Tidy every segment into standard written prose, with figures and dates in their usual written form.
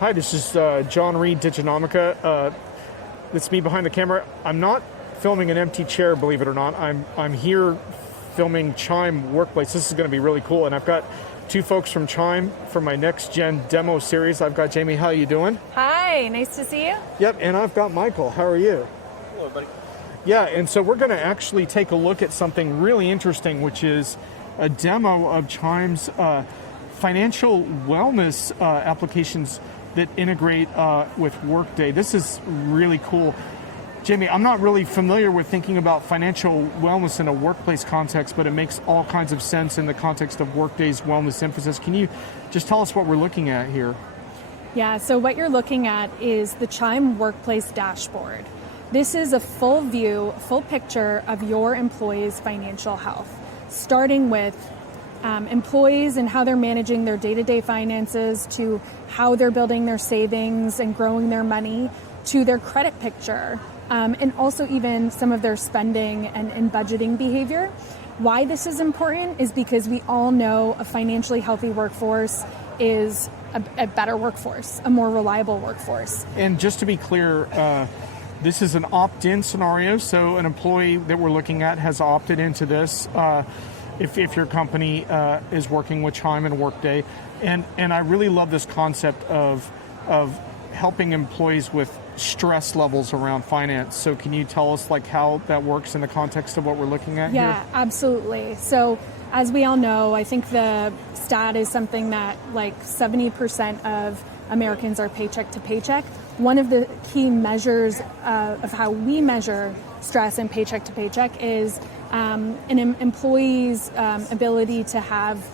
Hi, this is John Reed, Diginomica. That's me behind the camera. I'm not filming an empty chair, believe it or not. I'm here filming Chime Workplace. This is going to be really cool, and I've got two folks from Chime for my next gen demo series. I've got Jaime. How are you doing? Hi, nice to see you. Yep, and I've got Michael. How are you? Hello, buddy. Yeah, and so we're going to actually take a look at something really interesting, which is a demo of Chime's financial wellness applications that integrate with Workday. This is really cool. Jaime, I'm not really familiar with thinking about financial wellness in a workplace context, but it makes all kinds of sense in the context of Workday's wellness emphasis. Can you just tell us what we're looking at here? Yeah, so what you're looking at is the Chime Workplace dashboard. This is a full view, full picture of your employees' financial health, starting with employees and how they're managing their day-to-day finances, to how they're building their savings and growing their money, to their credit picture, and also even some of their spending and budgeting behavior. Why this is important is because we all know a financially healthy workforce is a better workforce, a more reliable workforce. And just to be clear, this is an opt-in scenario, so an employee that we're looking at has opted into this if your company is working with Chime and Workday. And I really love this concept of helping employees with stress levels around finance. So can you tell us how that works in the context of what we're looking at here? Yeah, absolutely. So as we all know, I think the stat is something that 70% of Americans are paycheck to paycheck. One of the key measures of how we measure stress and paycheck to paycheck is an employee's ability to have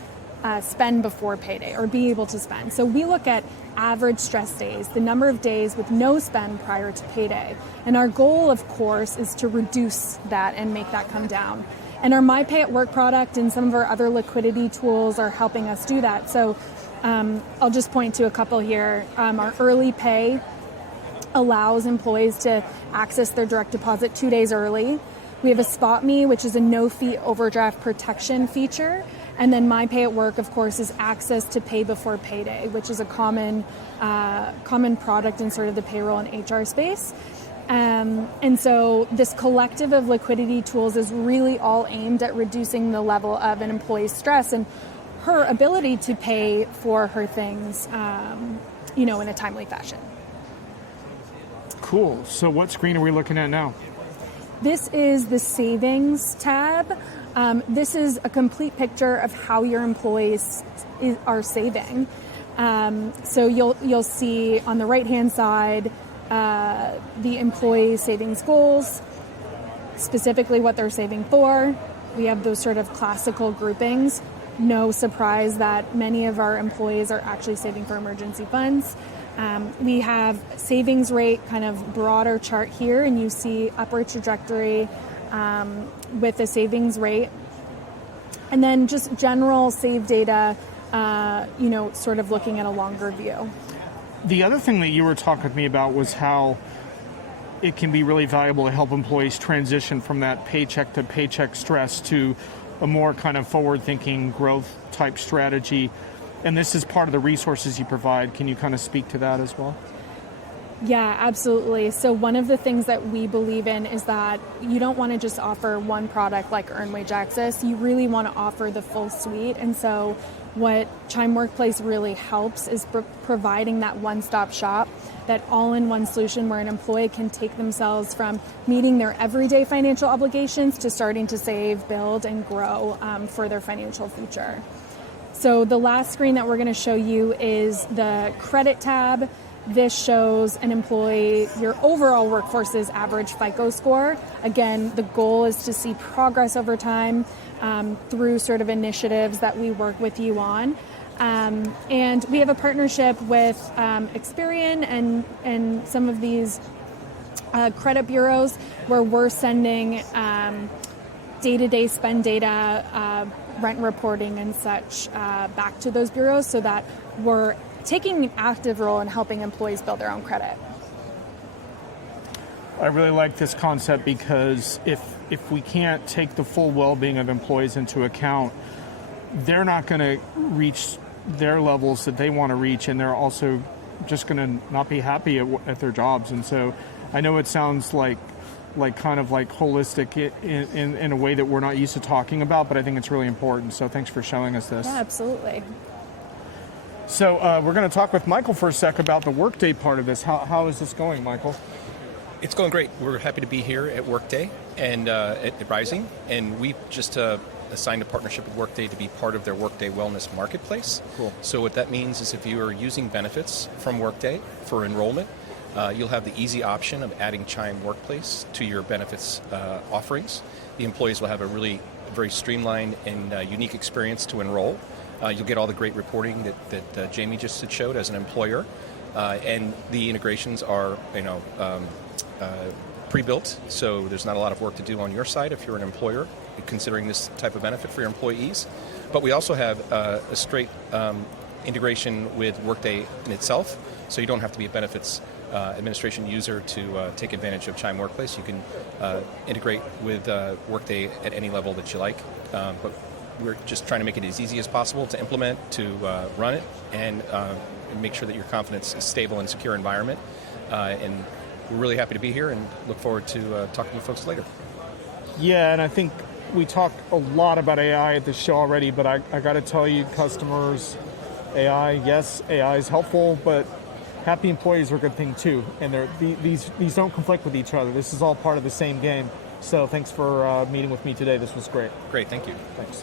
spend before payday or be able to spend. So we look at average stress days, the number of days with no spend prior to payday. And our goal, of course, is to reduce that and make that come down. And our My Pay at Work product and some of our other liquidity tools are helping us do that. So I'll just point to a couple here. Our early pay allows employees to access their direct deposit 2 days early. We have a Spot Me, which is a no-fee overdraft protection feature. And then My Pay at Work, of course, is access to pay before payday, which is a common product in sort of the payroll and HR space. And so this collective of liquidity tools is really all aimed at reducing the level of an employee's stress and her ability to pay for her things, in a timely fashion. Cool. So what screen are we looking at now? This is the Savings tab. This is a complete picture of how your employees are saving. So you'll see on the right-hand side the employee savings goals, specifically what they're saving for. We have those sort of classical groupings. No surprise that many of our employees are actually saving for emergency funds. We have savings rate, kind of broader chart here, and you see upward trajectory with the savings rate. And then just general save data, sort of looking at a longer view. The other thing that you were talking to me about was how it can be really valuable to help employees transition from that paycheck to paycheck stress to a more kind of forward-thinking growth type strategy. And this is part of the resources you provide. Can you kind of speak to that as well? Yeah, absolutely. So one of the things that we believe in is that you don't want to just offer one product like Earned Wage Access. You really want to offer the full suite. And so what Chime Workplace really helps is providing that one-stop shop, that all-in-one solution where an employee can take themselves from meeting their everyday financial obligations to starting to save, build, and grow for their financial future. So the last screen that we're going to show you is the credit tab. This shows an employee, your overall workforce's average FICO score. Again, the goal is to see progress over time through sort of initiatives that we work with you on. And we have a partnership with Experian and some of these credit bureaus where we're sending day-to-day spend data, rent reporting and such back to those bureaus so that we're taking an active role in helping employees build their own credit. I really like this concept because if we can't take the full well-being of employees into account, they're not going to reach their levels that they want to reach, and they're also just going to not be happy at their jobs. And so I know it sounds like kind of like holistic in a way that we're not used to talking about, but I think it's really important. So thanks for showing us this. Yeah, absolutely. So we're going to talk with Michael for a sec about the Workday part of this. How is this going, Michael? It's going great. We're happy to be here at Workday and at Rising, and we've just assigned a partnership with Workday to be part of their Workday Wellness marketplace. Cool. So what that means is if you are using benefits from Workday for enrollment, you'll have the easy option of adding Chime Workplace to your benefits offerings. The employees will have a really very streamlined and unique experience to enroll. You'll get all the great reporting that Jaime just showed as an employer, and the integrations are pre-built, so there's not a lot of work to do on your side if you're an employer considering this type of benefit for your employees. But we also have a straight integration with Workday in itself, so you don't have to be a benefits administration user to take advantage of Chime Workplace. You can integrate with Workday at any level that you like, but we're just trying to make it as easy as possible to implement, to run it, and make sure that your confidence is stable and secure environment. And we're really happy to be here and look forward to talking to you folks later. Yeah, and I think we talked a lot about AI at the show already, but I got to tell you, customers, yes, AI is helpful, but happy employees are a good thing too. And these don't conflict with each other. This is all part of the same game. So thanks for meeting with me today. This was great. Great, thank you. Thanks.